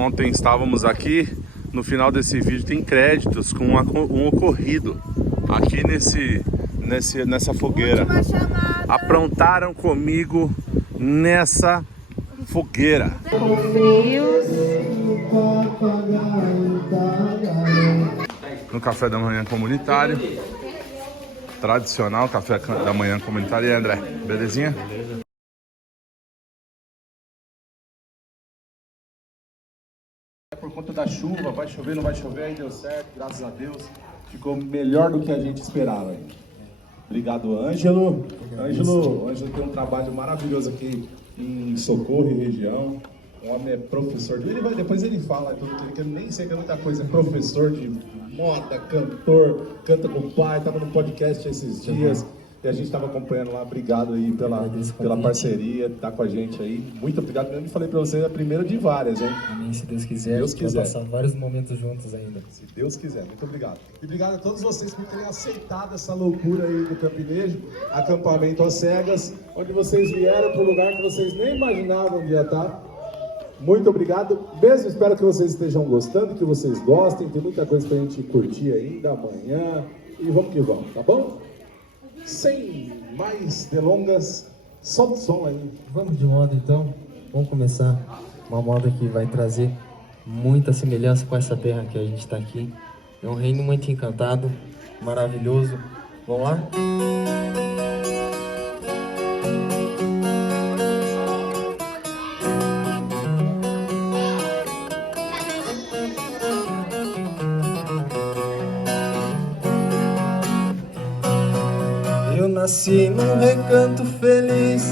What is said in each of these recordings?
Ontem estávamos aqui, no final desse vídeo tem créditos com um ocorrido aqui nessa fogueira. Aprontaram comigo nessa fogueira. No café da manhã comunitário, tradicional café da manhã comunitário. E aí, André, belezinha? Beleza. Por conta da chuva, vai chover, não vai chover, aí deu certo, graças a Deus. Ficou melhor do que a gente esperava. Obrigado, Ângelo. Ângelo tem um trabalho maravilhoso aqui em Socorro e região. O homem é professor. Depois ele fala tudo que eu nem sei que é muita coisa. É professor de moda, cantor, canta com o pai, estava no podcast esses dias. E a gente estava acompanhando lá. Obrigado aí pela parceria, tá com a gente aí. Muito obrigado. Eu falei para você, é a primeira de várias, hein? Amém, se Deus quiser. Deus quiser. Passar vários momentos juntos ainda. Se Deus quiser. Muito obrigado. E obrigado a todos vocês por terem aceitado essa loucura aí do Campinejo, acampamento às cegas, onde vocês vieram para um lugar que vocês nem imaginavam que ia estar. Muito obrigado. Beijo, espero que vocês estejam gostando, que vocês gostem. Tem muita coisa pra gente curtir ainda amanhã. E vamos que vamos, tá bom? Sem mais delongas, solta o som aí. Vamos de moda então. Vamos começar. Uma moda que vai trazer muita semelhança com essa terra que a gente está aqui. É um reino muito encantado, maravilhoso. Vamos lá? Eu nasci num recanto feliz,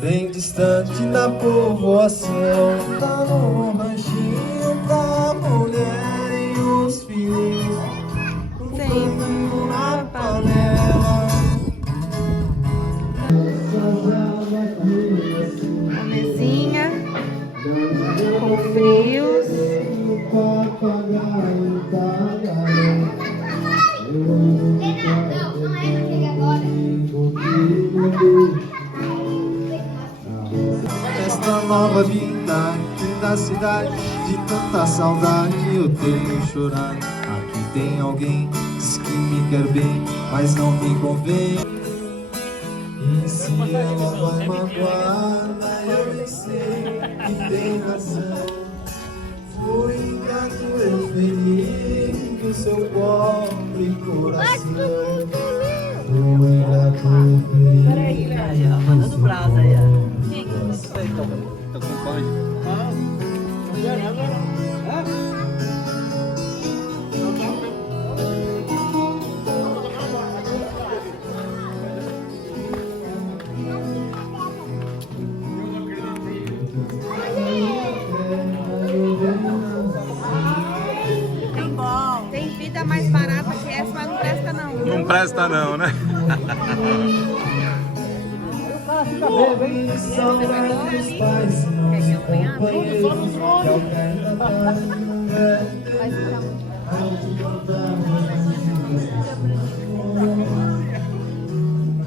bem distante da povoação. Tá no ranchinho da mulher e os filhos, um frango na panela. A mesinha com frios. Esta nova vida aqui da cidade, de tanta saudade eu tenho chorado. Aqui tem alguém, diz que me quer bem, mas não me convém. E se ela vai magoada, eu nem sei que tem razão. Foi ingrato eu feri o seu pobre coração. Foi ingrato eu feri. Peraí, aí, ó, mandando brasa aí, ó. Quem? Tá com banho? Tem vida mais barata que essa, mas não presta não. Não presta não, né?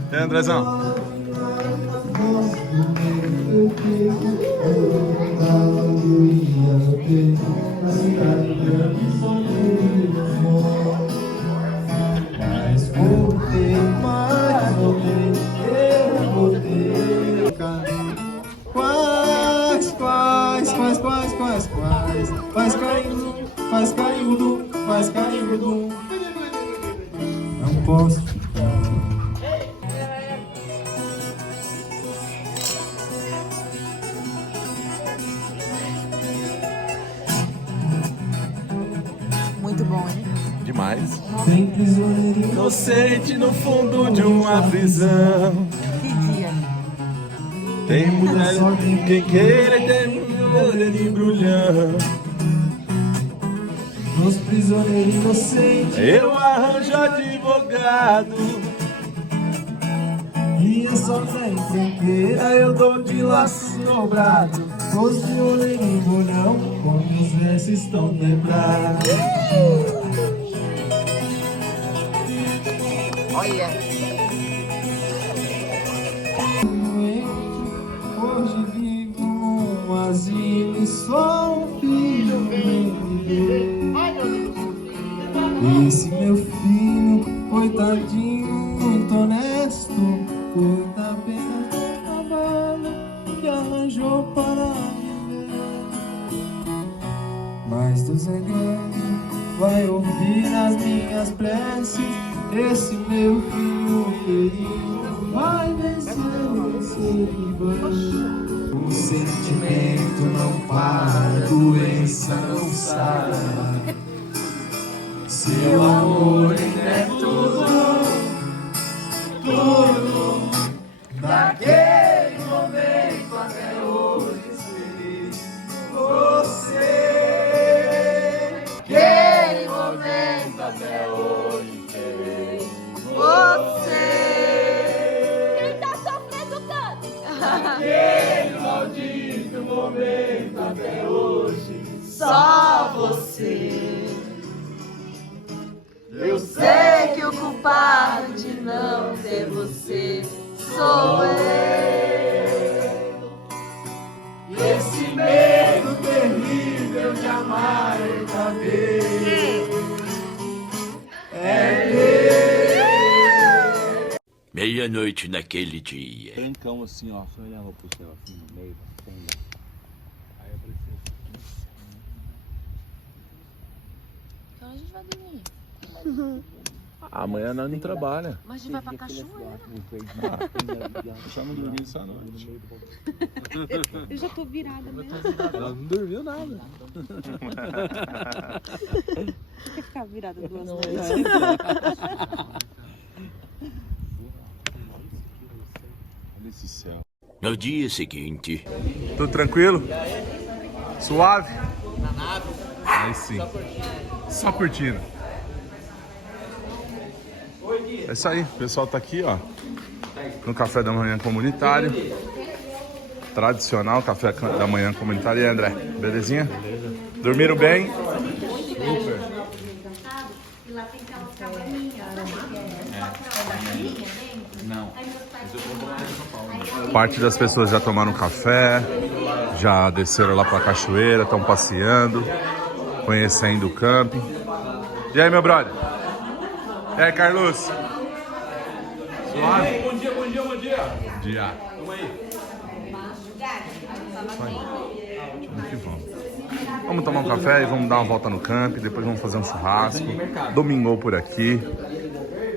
E aí, Andrezão? Mas voltei, mas voltei, eu voltei. Faz carinho, não posso ficar. Muito bom, hein? Demais. Tem prisioneiro Inocente no fundo de uma prisão. Que dia? Tem mulher quem queira e tem mulher embrulhão. nos prisioneiros inocentes. Eu arranjo advogado E é só sem tranqueira eu dou de laço dobrado. Os violeiros em bolhão, como os versos estão quebrados. Olha. Hoje vivo num asilo e sou um filho Esse meu filho, coitadinho, muito honesto, cuida apenas do trabalho que arranjou para viver. Mas Deus é grande, vai ouvir as minhas preces. Esse meu filho querido vai vencer esse rival. O sentimento não para, a doença não sara. Seu amor ainda é tudo, tudo. Daquele momento até hoje feliz você. Aquele momento até hoje feliz você. Quem tá sofrendo canta. Aquele maldito momento até hoje só você. Eu sei que o culpado de não ter você sou eu. Esse medo terrível de amar outra vez é meu. Meia-noite naquele dia. Brancão assim, ó. Você olhava pro céu assim no meio da tenda. Aí apareceu assim. Então a gente vai dormir. Amanhã nós não trabalha. Mas a gente vai pra cachoeira. Só não dormi essa noite. Eu já tô virada mesmo. Ela não dormiu nada. Você quer ficar virada 2 noites? Olha esse céu. No dia seguinte. Tudo tranquilo? Suave? Aí sim. Só curtindo. É isso aí, o pessoal tá aqui, ó, no café da manhã comunitário. Tradicional café da manhã comunitário. E aí, André, belezinha? Beleza. Dormiram bem? Super. Parte das pessoas já tomaram café, já desceram lá pra cachoeira, estão passeando, conhecendo o camping. E aí, meu brother? E aí, Carlos? Suave? Bom dia. Bom dia. Vamos aí. Vamos que vamos. Vamos tomar um café e vamos dar uma volta no camping, depois vamos fazer um churrasco. Domingou por aqui.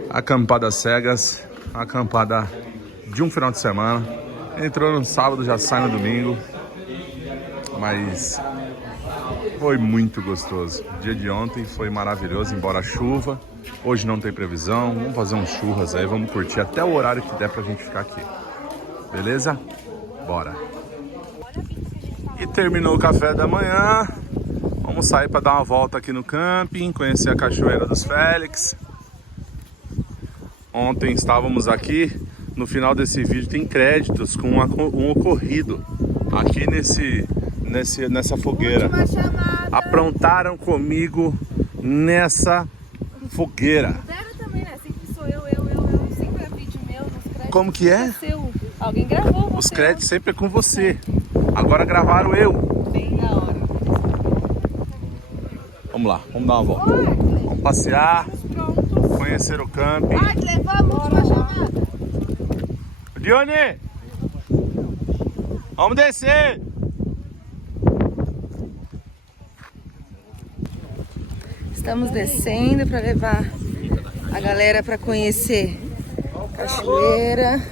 Acampada cegas, acampada de um final de semana. Entrou no sábado, já sai no domingo. Mas foi muito gostoso. O dia de ontem foi maravilhoso, embora chuva. Hoje não tem previsão. Vamos fazer uns churras aí, vamos curtir até o horário que der pra gente ficar aqui. Beleza? Bora. E terminou o café da manhã. Vamos sair para dar uma volta aqui no camping, conhecer a Cachoeira dos Félix. Ontem estávamos aqui. No final desse vídeo tem créditos com um ocorrido aqui nessa fogueira. Aprontaram comigo nessa fogueira. Zero também, né? Sempre sou eu. Sempre é vídeo meu nos créditos. Como que é? Seu. Alguém gravou você. Os créditos sempre é com você. Agora gravaram eu. Bem da hora. Vamos lá, vamos dar uma volta. Vamos passear, conhecer o camping. Levamos uma chamada. Dione! Vamos descer! Estamos descendo para levar a galera para conhecer a cachoeira.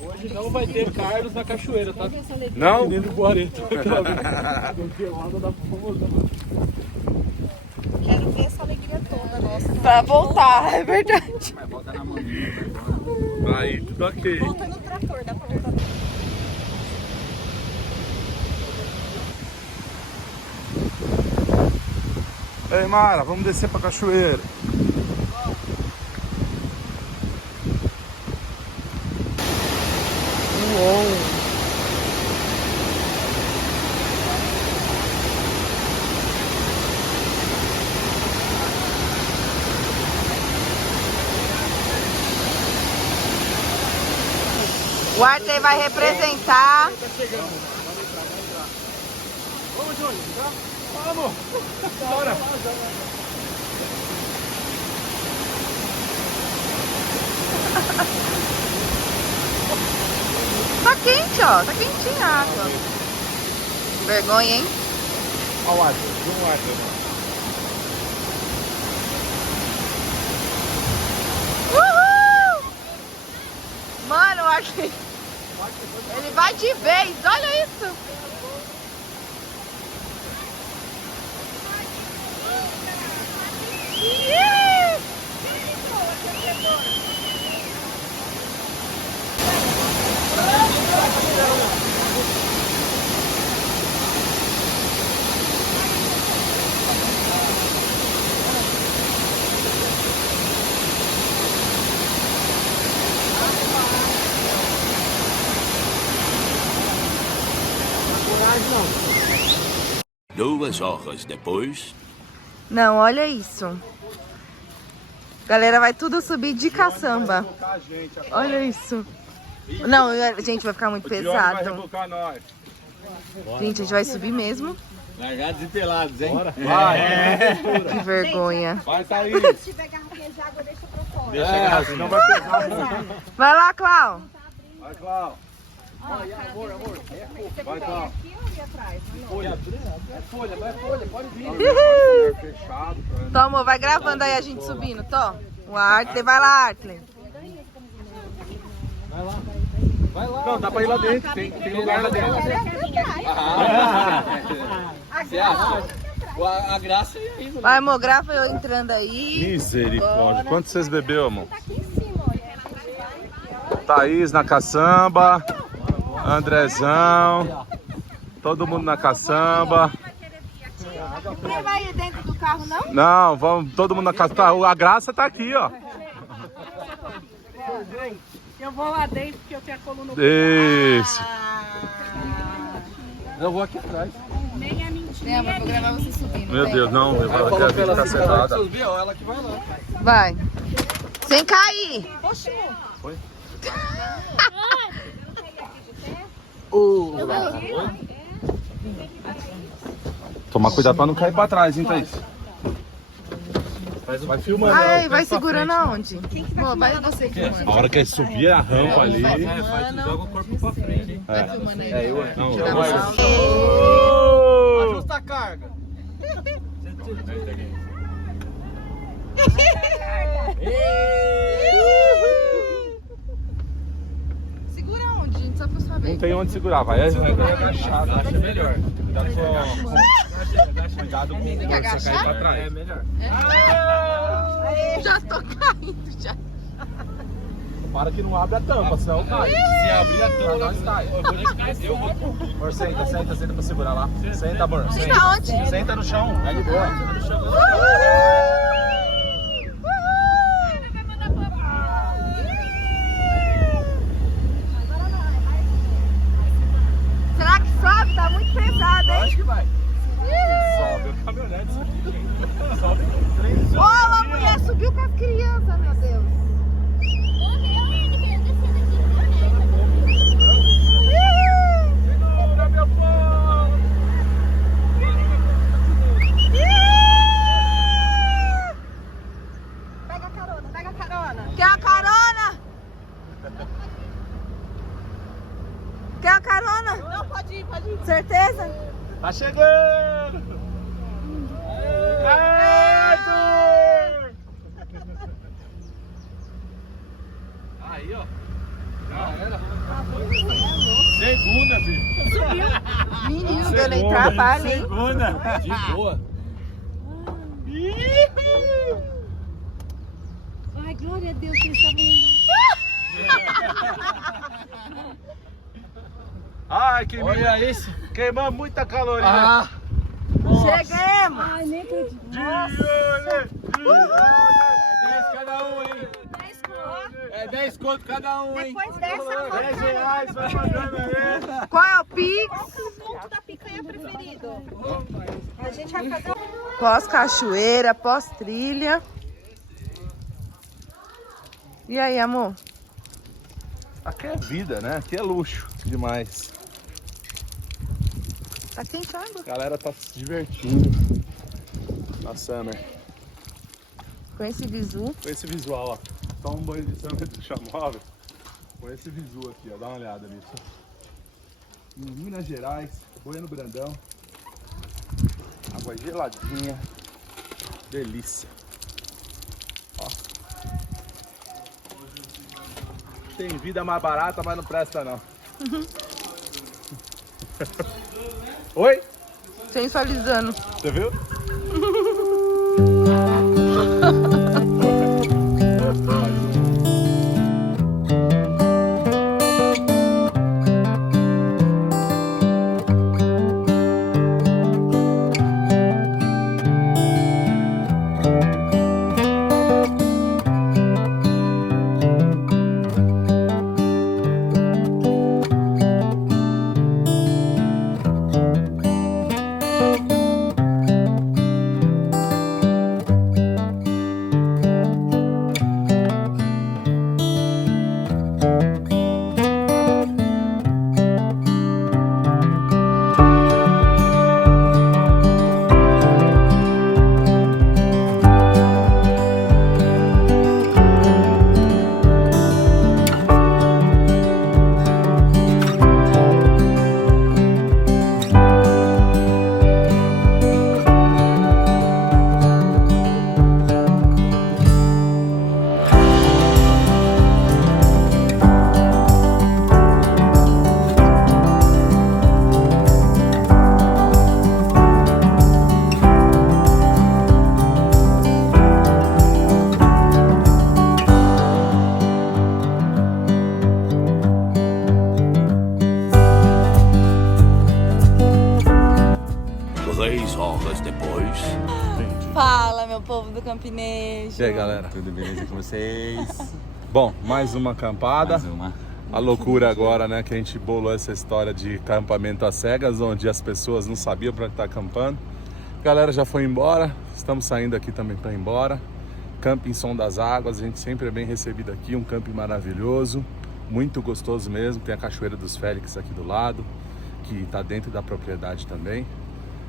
Hoje não vai ter Carlos na cachoeira, tá? Não? Menino Guareto. Quero ver essa alegria toda nossa. Pra voltar, é verdade. Aí, tudo ok. Volta no trator, dá pra voltar. Ei, Mara, vamos descer pra cachoeira. O Arthur vai representar. Vamos, Júnior. Vamos. Bora. Tá quente, ó. Tá quentinha a água. Vergonha, hein? Olha o Arthur. Um Arthur. Uhul! Mano, o Arthur... Ele vai de vez. Olha isso. Duas horas depois. Não, olha isso. Galera vai tudo subir de caçamba. Olha isso. Não, gente, vai ficar muito pesado. Nós. Gente, a gente vai subir mesmo. Largados e pelados, hein? Bora. Vai. Que vergonha. Vai, Thaís. Se tiver garrafinha de água, deixa pra fora. Deixa a garrafa, senão vai pegar. Vai lá, Clau. Vai, Clau. Vai, Clau. Aqui ou ali atrás? Folha, não é folha, pode vir. Fechado. Toma, vai gravando aí a gente subindo, Tó. O Artley, vai lá, Artley. Não, dá pra ir lá dentro. Tem lugar lá dentro. Você acha? A graça é isso. Vai, amor, grava eu entrando aí. Misericórdia. Quanto vocês bebeu, amor? Thaís na caçamba. Andrezão. Todo mundo na caçamba. Você vai dentro do carro, não? Não, vamos todo mundo na caçamba. A Graça tá aqui, ó. Eu vou lá dentro porque eu tenho a coluna. Isso. Eu vou aqui atrás. Nem a mentira. Vem, amor, vou gravar você subindo. Meu Deus, não. Eu quero ficar sentada. Ela que vai lá. Vai. Sem cair. Tomar cuidado pra não cair pra trás, hein, Thaís? Vai filmando. Ai, vai segurando aonde? Amor, vai você filmando. A hora que ele subir a rampa ali. Joga o corpo pra frente. Vai filmando aí. Não, Ajusta a carga. Segura onde, gente? Só pra sua não vez. tem onde segurar, vai agachado. Acho melhor. Cuidado com Tem que agachar? pra trás. É melhor. Já tô caindo, já. Para que não abre a tampa, senão cai. Se abrir a tampa, nós cai. Amor, senta pra segurar lá. Senta, amor. Senta onde? Senta no chão, é de boa. Será que sobe? Tá muito pesado, hein? Acho que vai. Sobe o caminhonete. Sobe com três. Ô, a mulher subiu com as crianças, meu Deus. Pega a carona, pega a carona. Quer a carona? Quer a carona? Não, pode ir, pode ir. Certeza? Tá chegando! Arthur! Aí, ó. Já era. Segunda, filho. Menino, deu nem trabalho, hein? Segunda. De boa. Ai, glória a Deus que eles estavam indo. Ai, que Olha isso. Queimamos muita caloria. Ah. Chegamos! Ai, nem acredito. De olho! É 10 cada um, hein? 10 conto. É 10 conto cada um, hein? Depois dessa, R$10, vai mandando aí. Qual é o Pix? qual o ponto da picanha preferido? A gente vai fazer Pós-cachoeira, pós-trilha. E aí, amor? Aqui é vida, né? Aqui é luxo demais. Tá quente a água. A galera tá se divertindo na Summer. Com esse visu. Com esse visual, ó. Só um banho de Summer do chamóvel. Com esse visual aqui, ó. Dá uma olhada nisso. Em Minas Gerais, Bueno Brandão. Água geladinha. Delícia. Ó. Tem vida mais barata, mas não presta não. Oi? Sensualizando. Você viu? depois. Fala, meu povo do Campinejo. E aí, galera? Tudo beleza com vocês? Bom, mais uma acampada. Mais uma. A loucura agora, né, que a gente bolou essa história de acampamento às cegas, onde as pessoas não sabiam para estar acampando. A galera já foi embora, estamos saindo aqui também para ir embora. Camping Som das Águas, a gente sempre é bem recebido aqui, um camping maravilhoso, muito gostoso mesmo. Tem a Cachoeira dos Félix aqui do lado, que está dentro da propriedade também.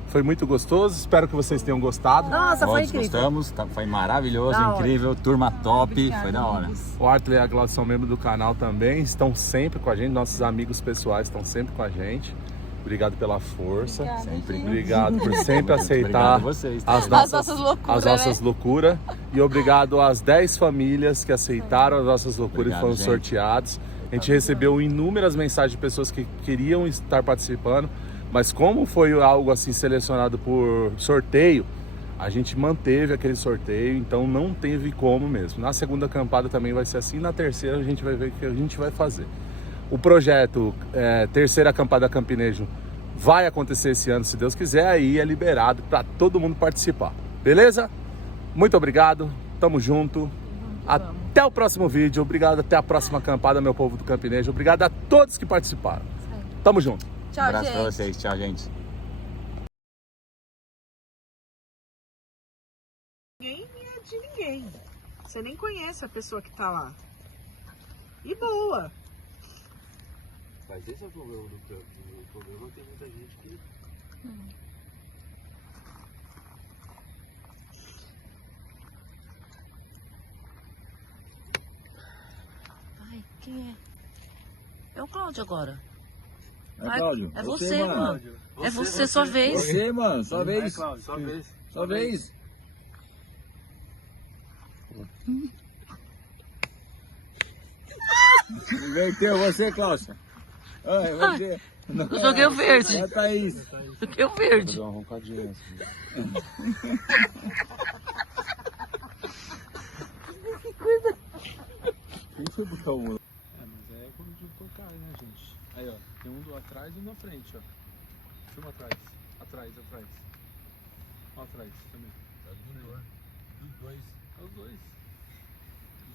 Foi muito gostoso, espero que vocês tenham gostado. Nossa, foi Nós incrível. gostamos, foi maravilhoso, Da incrível, turma top, Obrigada, foi da hora. amigos. O Arthur e a Glaucia são membros do canal também, estão sempre com a gente, nossos amigos pessoais estão sempre com a gente. Obrigado pela força. Obrigada, Sempre. gente. Obrigado por sempre Obrigado aceitar a vocês. as nossas loucuras, as nossas loucuras. E obrigado às 10 famílias que aceitaram as nossas loucuras Obrigado, e foram gente. sorteados. A gente recebeu inúmeras mensagens de pessoas que queriam estar participando, mas como foi algo assim selecionado por sorteio, a gente manteve aquele sorteio, então não teve como mesmo. Na segunda acampada também vai ser assim, na terceira a gente vai ver o que a gente vai fazer. O projeto Terceira Acampada Campinejo vai acontecer esse ano, se Deus quiser, aí é liberado para todo mundo participar. Beleza? Muito obrigado, tamo junto. Até o próximo vídeo, obrigado, até a próxima acampada, meu povo do Campinejo. Obrigado a todos que participaram. Tamo junto. Tchau, Um abraço gente. pra vocês, tchau, gente. Ninguém é de ninguém. Você nem conhece a pessoa que tá lá. E boa. Mas esse é o problema do campo. O problema é que tem muita gente que... Ai, quem é? É o Cláudio agora. É, Cláudio. É você, mano. É você, sua vez. Você, mano, sua vez. Cláudio, só vez. Sua vez. Inverteu você, Cláudio. Ai, você. Eu joguei o verde. É a Thaís. Joguei o verde. Deu uma roncadinha assim. Quem foi buscar o mundo? Mas é quando juntou cai, né, gente? Aí, ó. Tem um do atrás e um na frente, ó. Filma atrás. Atrás. Ó, atrás também. Os dois. É os dois.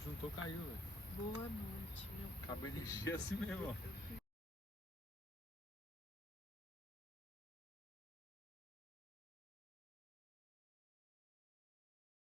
Juntou, caiu, velho. Boa noite, meu. Acabei de encher assim mesmo, ó.